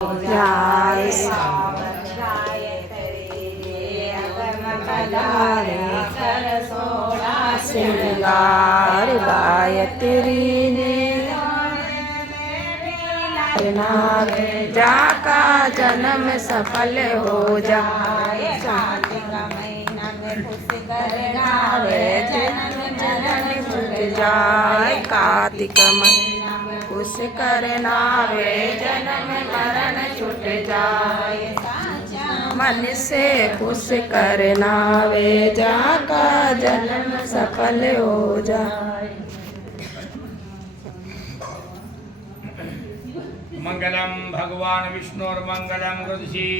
जय श्रृंगार गायत्री ने जाका जन्म सफल हो जाए। कार्तिक महीना में खुश करनावे जन्म मरण छूट जाए। कार्तिक महीना में खुश करनावे जन्म मरण छूट जाए। मन से खुश करनावे जाका जन्म सफल हो जाए। मंगलम भगवान विष्णुर्मंगलम गुरुषि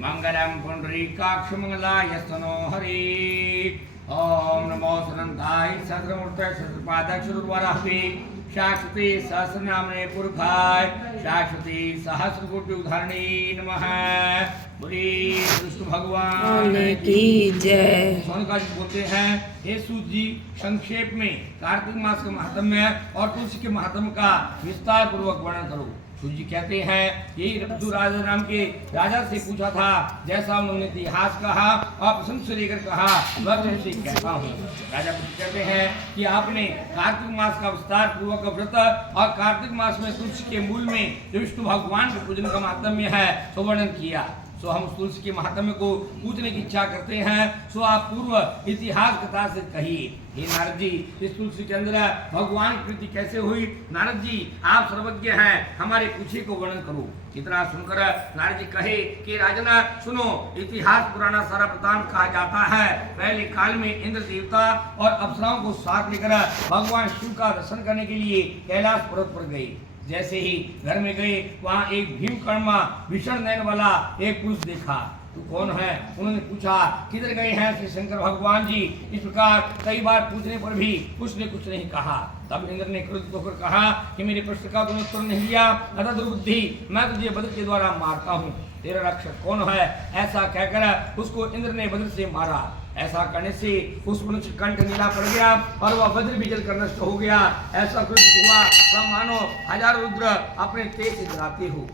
मंगलम पुंडरीकाक्ष मंगलाय स्तनो हरि। ओम नमो सनंताय सद्रमूर्तये सद्पादक्षुर्वराहि शाश्वती सहस्रनामने पुरखाय शाश्वती सहस्रकोटि उदाहरणी नमः। बोली विष्णु भगवान की जय। सोनका जी बोलते हैं, हे सूत जी, संक्षेप में कार्तिक मास का महात्म्य और तुलसी के महात्म्य का विस्तार पूर्वक वर्णन करो। सूत जी कहते हैं, यही रघु राजा नाम के राजा से पूछा था, जैसा उन्होंने इतिहास कहा और प्रसंग से लेकर कहा वह तुमसे कहता हूँ। राजा कहते हैं कि आपने कार्तिक मास का विस्तार पूर्वक व्रत और कार्तिक मास में तुलसी के मूल में जो विष्णु भगवान के पूजन का महात्म्य है तो वर्णन किया। सो हम उस तुलसी के महात्म्य को पूछने की इच्छा करते हैं। सो आप पूर्व इतिहास कथा से कहिए। हे नारद जी, इस तुलसी के अंदर भगवान की प्रीति कैसे हुई? नारद जी, आप सर्वज्ञ हैं, हमारे पूछे को वर्णन करो। इतना सुनकर नारद जी कहे कि राजना सुनो, इतिहास पुराना सारा प्रदान कहा जाता है। पहले काल में इंद्र देवता और अप्सराओं को साथ लेकर भगवान शिव का दर्शन करने के लिए कैलाश पर्वत पर गए। जैसे ही घर में गए, वहाँ एक भीमकर्मा भीषण नयन वाला एक पुरुष देखा। तू कौन है? उन्होंने पूछा, किधर गए हैं श्री शंकर भगवान जी? इस प्रकार कई बार पूछने पर भी उसने कुछ नहीं कहा। तब इंद्र ने क्रोधित होकर कहा कि मेरे प्रश्न का तुमने उत्तर नहीं दिया, अतः दुर्बुद्धि, मैं तुझे वज्र के द्वारा मारता हूँ। तेरा रक्षक कौन है? ऐसा कहकर उसको इंद्र ने वज्र से मारा। ऐसा करने से उस मनुष्य कंठ नीला पड़ गया और वह वज्र भी जलकर नष्ट हो गया। ऐसा कुछ हुआ तो मानो हजार रुद्र अपने तेज से जलाते हो।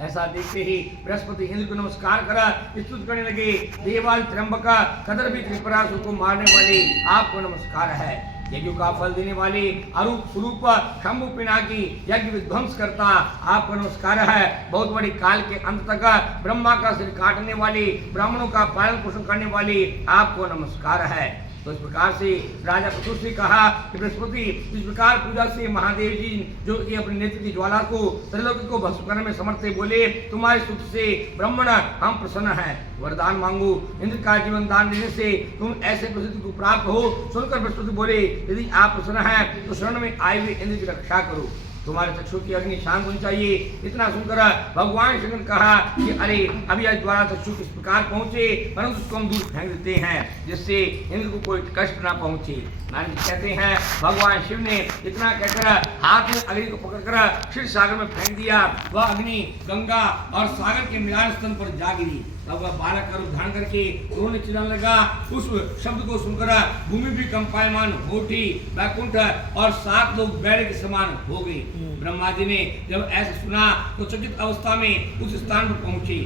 ऐसा देखते ही बृहस्पति इंद्र को नमस्कार करा स्तुति करने लगे। देवाल त्र्यंबका कदर भी त्रिपुरासुर को मारने वाले आपको नमस्कार है। यज्ञों का फल देने वाले अरूप स्वरूप शंभु पिनाकी यज्ञ विध्वंस करता आपको नमस्कार है। बहुत बड़ी काल के अंत तक ब्रह्मा का सिर काटने वाले, ब्राह्मणों का पालन पोषण करने वाले आपको नमस्कार है। तो इस प्रकार से राजा पशु से कहा कि बृहस्पति, इस प्रकार पूजा से महादेव जी जो कि अपने नेत्र की ज्वाला को त्रिलोकी को भस्म करने में समर्थ थे, बोले तुम्हारे स्तुति से ब्राह्मण हम प्रसन्न हैं। वरदान मांगू, इंद्र का जीवन दान देने से तुम ऐसे प्रसिद्धि को प्राप्त हो। सुनकर बृहस्पति बोले, यदि आप प्रसन्न हैं तो शरण में आए हुए इंद्र की रक्षा करो। तुम्हारे चक्षु की अग्नि शांत होनी चाहिए। इतना सुनकर भगवान शंकर कहा कि अरे अभी आज द्वारा चक्षु किस प्रकार पहुंचे, परंतु उसको हम दूर फेंक देते हैं जिससे इंद्र को कोई कष्ट ना पहुंचे। नारद कहते हैं, भगवान शिव ने इतना कहकर हाथ में अग्नि को पकड़कर क्षीर सागर में फेंक दिया। वह अग्नि गंगा और सागर के मिलान स्थल पर जा गिरी। तब वह बालक का रूप धारण करके रोने चिल्लाने लगा। उस शब्द को सुनकर भूमि भी कंपायमान हो उठी। वैकुंठ और 7 लोग बैल के समान हो गए। ब्रह्मा जी ने जब ऐसा सुना तो चकित अवस्था में उस स्थान पर पहुंचे।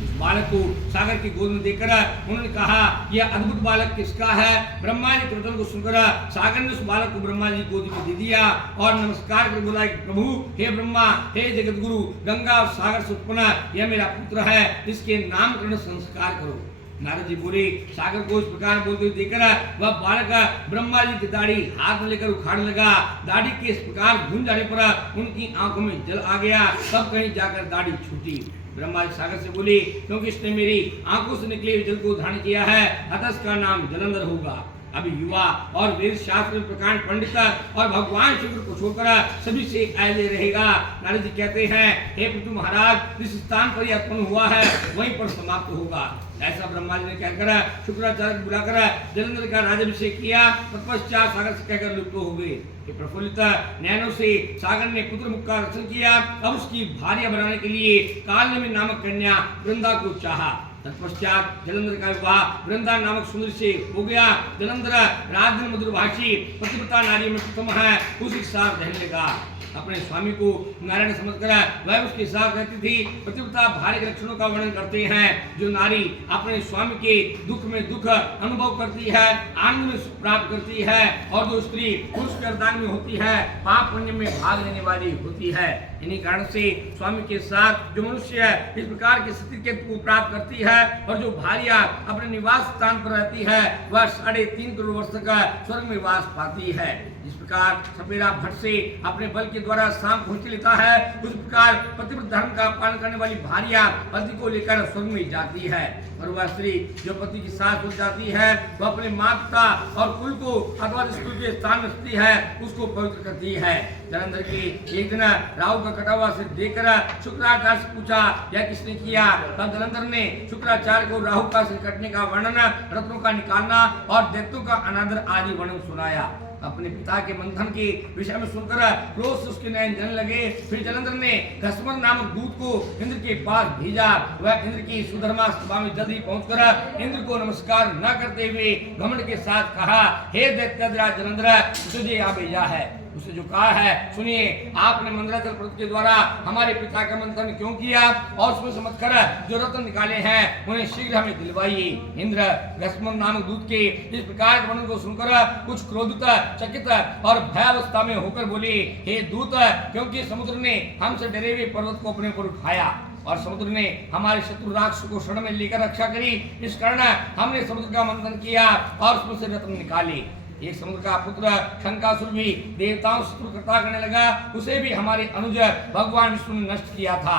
उस बालक को सागर की गोद में देखकर उन्होंने कहा, यह अद्भुत बालक किसका है? ब्रह्मा जी के वचन को सुनकर सागर ने उस बालक को ब्रह्मा जी की गोद में दे दिया और नमस्कार कर बोला, प्रभु, हे ब्रह्मा, हे जगत गुरु, गंगा और सागर से उत्पन्न यह मेरा पुत्र है, इसके नामकरण संस्कार करो। नारद जी बोले, सागर को इस प्रकार बोलते हुए देखकर वह बालक ब्रह्मा जी की दाढ़ी हाथ में लेकर उखाड़ने लगा। दाढ़ी के इस प्रकार भून जाने पर उनकी आंखों में जल आ गया। तब कहीं जाकर दाढ़ी छूटी। ब्रह्मा जी सागर से बोले, क्योंकि इसने मेरी आंखों से निकले हुए जल को धारण किया है, अतः इसका नाम जलंधर होगा। अभी युवा और वेद शास्त्र में प्रकांड पंडित और भगवान शिव को छोड़कर सभी से ऐसे रहेगा। नारद जी कहते हैं, हे पृथु महाराज, जिस स्थान पर यह उत्पन्न हुआ है वहीं पर समाप्त होगा। ऐसा ब्रह्मा जी ने कहकर शुक्राचार्य को बुलाकर जलंधर का राज्याभिषेक किया। तत्पश्चात सागर से कहकर लुप्त हो गए। प्रफुल्लित नैनों से सागर ने पुत्र मुख का रक्षण किया। अब उसकी भार्या बनाने के लिए कालनेमी नामक कन्या वृंदा को चाहा। तत्पश्चात जलंधर का विवाह वृंदा नामक सुंदरी से हो गया। जलंधर राजन मधुरभाषी पतिव्रता नारी में प्रथम है, उसी के साथ रहने लगा। अपने स्वामी को नारायण समझकर वह उसके साथ रहती थी। पतिव्रता भार्य के लक्षणों का वर्णन करते हैं। जो नारी अपने स्वामी के दुख में दुख अनुभव करती है, आनंद में सुख प्राप्त करती है, और जो स्त्री पुरुष के अर्धांग में होती है, पाप पुण्य में भाग लेने वाली होती है। इन्हीं कारण से स्वामी के साथ जो मनुष्य इस प्रकार की स्थिति को प्राप्त करती है, और जो भार्या अपने निवास स्थान पर रहती है, वह 3.5 करोड़ वर्ष का स्वर्ग में वास पाती है। जिस प्रकार सपेरा भट्ट से अपने बल के द्वारा शाम पहुंच लेता है, उस प्रकार पतिव्रत धर्म का पालन करने वाली भार्या पति को लेकर स्वर्ग में जाती है। और वह स्त्री जो पति की साथ हो जाती है, वह अपने माता पिता और कुल को अथवा जिस कुल के स्थान में स्थिति है उसको पवित्र करती है। जलंधर की एक दिन राहु का कटा हुआ सिर देखकर शुक्राचार्य से पूछा, यह किसने किया? तब जलंधर ने शुक्राचार्य को राहु का सिर कटने का वर्णन, रत्नों का निकालना और दैत्यों का अनादर आदि वर्णन सुनाया। अपने पिता के मंथन के विषय में सुनकर क्रोध से उसके नयन जलने लगे। फिर जलंधर ने घसमर नामक दूत को इंद्र के पास भेजा। वह इंद्र की सुधर्मा सभा में जल्दी पहुंचकर इंद्र को नमस्कार न करते हुए घमंड के साथ कहा, हे दैत्यराज जलंधर, तुझे यहाँ भेजा है। उसने जो कहा है सुनिए, आपने मंदराचल पर्वत के द्वारा हमारे पिता का मंथन क्यों किया, और उसमें समझ कर जो रत्न निकाले हैं उन्हें शीघ्र हमें दिलवाइए। इंद्र घसमर नामक दूत के इस प्रकार के वर्णन को सुनकर कुछ क्रोधित, चकित और भयावस्था में होकर बोले, हे दूत, क्योंकि समुद्र ने हमसे डरे हुए पर्वत को अपने ऊपर उठाया और समुद्र ने हमारे शत्रु राक्षस को शरण में लेकर रक्षा करी, इस कारण हमने समुद्र का मंथन किया और उसमें से रत्न निकाले। एक समुद्र का पुत्र शंकासुर भी देवताओं से शत्रुता करने लगा, उसे भी हमारे अनुज भगवान विष्णु ने नष्ट किया था।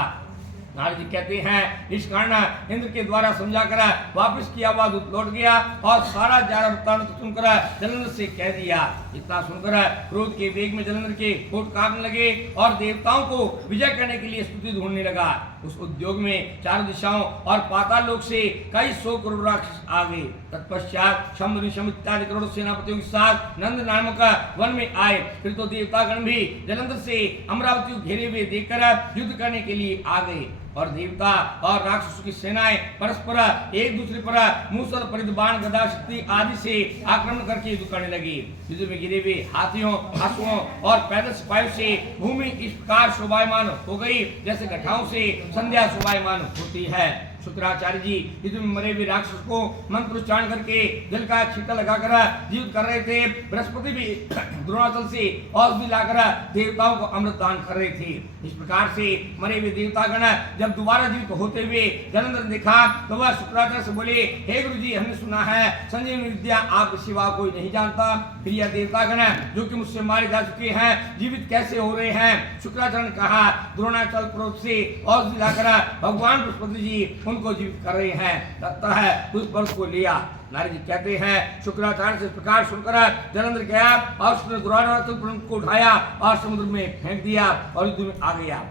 नारद जी कहते हैं, इस कारण इंद्र के द्वारा समझा कर वापिस किया हुआ दूत लौट गया और सारा जारा वृत्तांत सुनकर जलंधर से कह दिया। इतना सुनकर क्रोध के वेग में जलंधर के होठ कांपने लगे और देवताओं को विजय करने के लिए स्तुति ढूंढने लगा। उस उद्योग में चारों दिशाओं और पाताल लोक से कई 100 करोड़ राक्षस आ गए। तत्पश्चात शंभु ऋषभ इत्यादि करोड़ सेनापतियों के साथ नंद नामक वन में आए। फिर तो देवतागण भी जलंधर से अमरावती को घेरे हुए देखकर युद्ध करने के लिए आ गए और देवता और राक्षसों की सेनाएं परस्पर एक दूसरे पर मूसल, परिध, बाण, गदा, शक्ति आदि से आक्रमण करके युद्ध करने लगे। युद्ध में गिरे हुए हाथियों, अश्वों और पैदल सिपाहियों से भूमि इस प्रकार शोभायमान हो गई जैसे गठाओं से संध्या शोभायमान होती है। शुक्राचार्य जी युद्ध में मरे हुए राक्षस को मंत्र उच्चारण करके जल का छींटा लगाकर जीवित कर रहे थे। बृहस्पति भी द्रोणाचल से औषधि लाकर देवताओं को अमृत दान कर रहे थे। इस प्रकार से मरे हुए देवतागण जब दोबारा जीवित होते हुए जलंधर देखा तो वह शुक्राचार्य से बोले, हे गुरु जी, हमने सुना है संजीवनी विद्या आपके सिवा कोई नहीं जानता। फिर यह देवतागण जो कि मुझसे मारे जा चुके हैं जीवित कैसे हो रहे हैं? शुक्राचार्य ने कहा, द्रोणाचल पर्वत से औषधि लाकर भगवान बृहस्पति जी उनको जीवित कर रहे हैं, लगता है उस पर्वत को लिया। नारद जी कहते हैं, शुक्राचार्य से इस प्रकार सुनकर जलंधर गया और उसने द्रोणाचल पर्वत को उठाया और समुद्र में फेंक दिया और युद्ध में आ गया।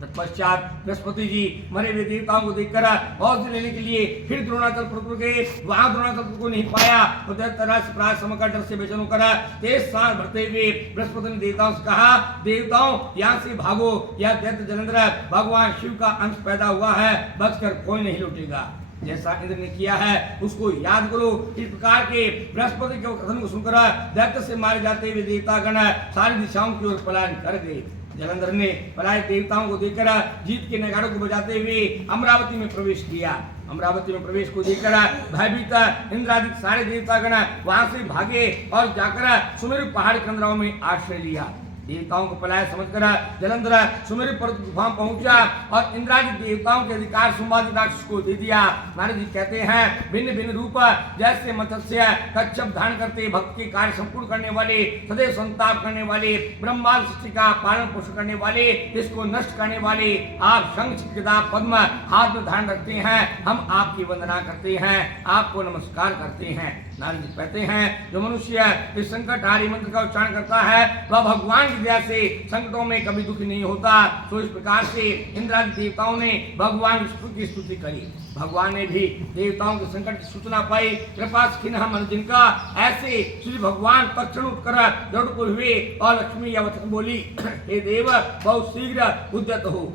तत्पश्चात बृहस्पति जी मरे हुए देवताओं को देखकर औषधि लेने के लिए फिर द्रोणाचल पर्वत गए। वहां द्रोणाचल को नहीं पाया तो दैत्यराज समकर डर से बेचैन होकर तेज सांस भरते हुए बृहस्पति ने देवताओं से कहा, देवताओं यहाँ से भागो, यह दैत्य जलंधर भगवान शिव का अंश पैदा हुआ है, बचकर कोई नहीं लौटेगा। जैसा इंद्र ने किया है उसको याद करो। इस प्रकार के बृहस्पति के कथन को सुनकर दैत्य से मारे जाते हुए देवतागण सारी दिशाओं की ओर पलायन कर गए। जलंधर ने पलायित देवताओं को देखकर जीत के नगाड़ों को बजाते हुए अमरावती में प्रवेश किया। अमरावती में प्रवेश को देखकर भयभीत इंद्रादिक सारे देवतागण वहां से भागे और जाकर सुमेरु पहाड़ी कंदराओं में आश्रय लिया। देवताओं को पलायन समझकर जलंधर सुमेरु पर्वत गुफा पहुंचा और इंद्रादि देवताओं के अधिकार संवादी राक्षस को दे दिया। नारद जी कहते हैं, भिन्न भिन्न रूप जैसे मत्स्य, कच्छप धारण करते, भक्त के कार्य संपूर्ण करने वाले, सदैव संताप करने वाले, ब्रह्मांड सृष्टि का पालन पोषण करने वाले, इसको नष्ट करने वाले, आप शंख, गदा, पद्म हाथ में धारण रखते हैं। हम आपकी वंदना करते हैं, आपको नमस्कार करते हैं। नारद जी कहते हैं, जो मनुष्य इस संकटहारी मंत्र का उच्चारण करता है वह भगवान की दया से संकटों में कभी दुखी नहीं होता। तो इस प्रकार से इंद्रादि देवताओं ने भगवान विष्णु की स्तुति करी। भगवान ने भी देवताओं के संकट की सूचना पाई। कृपा खिन्ह मन जिनका, ऐसे श्री भगवान तत्क्षण उठकर दौड़ हुए और लक्ष्मी यह वचन बोली, हे देव, बहुत शीघ्र उद्यत हो।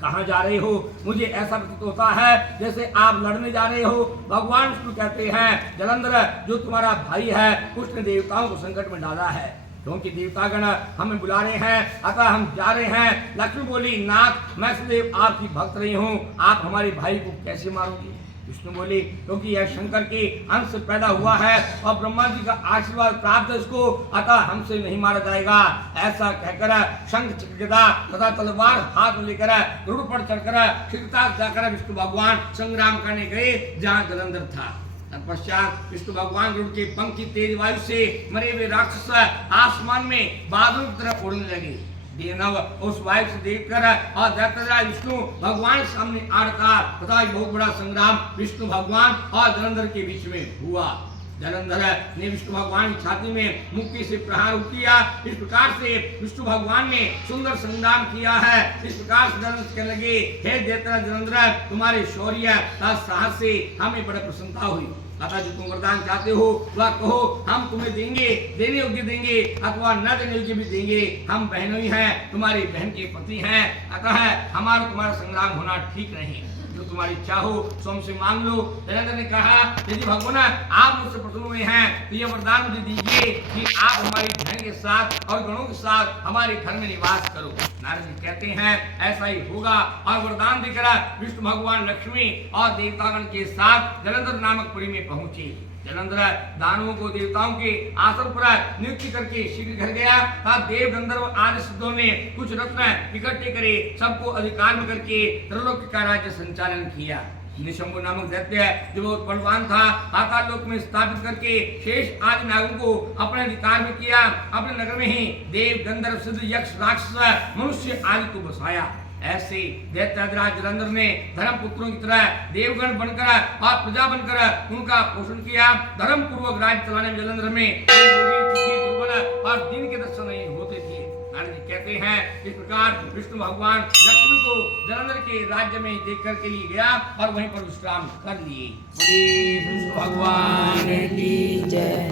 कहाँ जा रहे हो? मुझे ऐसा प्रतीत होता है जैसे आप लड़ने जा रहे हो। भगवान विष्णु कहते हैं, जलंधर जो तुम्हारा भाई है उसने देवताओं को संकट में डाला है। क्योंकि देवतागण हमें बुला रहे हैं, अतः हम जा रहे हैं। लक्ष्मी बोली, नाथ मैं सदैव आपकी भक्त रही हूँ, आप हमारे भाई को कैसे मारोगे? विष्णु बोले, क्योंकि यह शंकर के अंश से पैदा हुआ है और ब्रह्मा जी का आशीर्वाद प्राप्त है इसको, अतः हमसे नहीं मारा जाएगा। ऐसा कहकर शंख चक्र गदा तथा तलवार हाथ में लेकर गरुड़ पर चढ़कर शीघ्रता जाकर विष्णु भगवान संग्राम करने गए जहाँ जलंधर था। तत्पश्चात विष्णु भगवान गरुड़ के पंख की तेज वायु से मरे हुए राक्षस आसमान में बादल की तरफ उड़ने लगे। देवनव उस वायु से देखकर और दैत्यराज विष्णु भगवान सामने आड़का तथा एक बहुत बड़ा संग्राम विष्णु भगवान और जलंधर के बीच में हुआ। जलंधर ने विष्णु भगवान की छाती में मुक्की से प्रहार किया। इस प्रकार से विष्णु भगवान ने सुंदर संग्राम किया है। इस प्रकार से जलंधर कहने लगे, हे दैत्यराज जलंधर, तुम्हारे शौर्य तथा साहस से हमें बड़ी प्रसन्नता हुई। अतः जो तुम वरदान चाहते हो वह कहो, हम तुम्हें देंगे, देने योग्य देंगे अथवा न देने योग्य भी देंगे। हम बहनों ही हैं, तुम्हारी बहन के पति हैं, अतः हमारा तुम्हारा संग्राम होना ठीक नहीं। जो तुम्हारी इच्छा हो सो हमसे मांग लो। जलंधर ने कहा, यदि भगवान आप मुझसे प्रसन्न हुए हैं तो यह वरदान मुझे दीजिए कि आप हमारी बहन के साथ और गणों के साथ हमारे घर में निवास करो। नारद जी कहते हैं ऐसा ही होगा और वरदान देकर विष्णु भगवान लक्ष्मी और देवतागण के साथ जलंधर नामक पुरी में पहुंचे। जलंधर दानवों को देवताओं के आसन पर नियुक्ति करके शीघ्र घर गया था। देव गंधर्व आदि सिद्धों ने कुछ रत्न इकट्ठे करे, सबको अधिकार में करके त्रिलोक का राज्य संचालन किया। निशंभु नामक दैत्य जो बहुत बलवान था, पाताल लोक में स्थापित करके शेष आदि नागों को अपने अधिकार में किया। अपने नगर में ही देव गंधर्व सिद्ध यक्ष राक्षस मनुष्य आदि को बसाया। ऐसे दैत्यराज जलंधर ने धर्म पुत्रों की तरह देवगण बनकर और प्रजा बनकर उनका पोषण किया। धर्म पूर्वक राज्य चलाने में जलंधर में दुर्बल और दिन के दर्शन नहीं होते थे। नारद जी कहते हैं इस प्रकार विष्णु भगवान लक्ष्मी को जलंधर के राज्य में देखकर के लिए गया और वहीं पर विश्राम कर लिए। विष्णु भगवान की जय।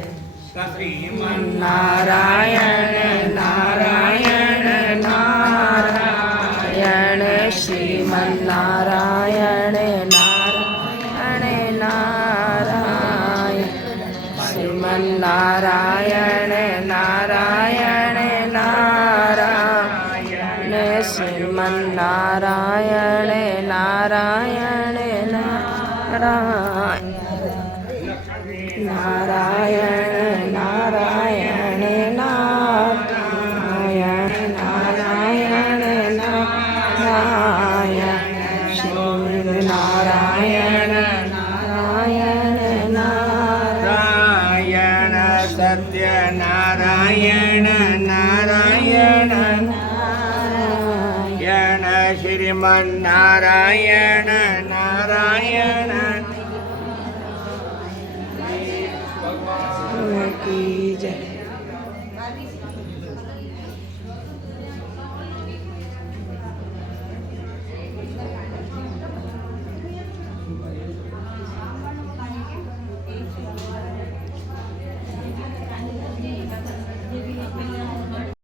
श्रीमन नारायण नारायण नारायण श्रीमन नारायण नारायण नारायण श्रीमन नारायण नारायण नारायण श्रीमन नारायण नारायण नारायण नारायण नारायण नारायण नारायण नारायण श्री नारायण नारायण नारायण सत्य नारायण नारायण नारायण श्रीमन नारायण नारायण की जय।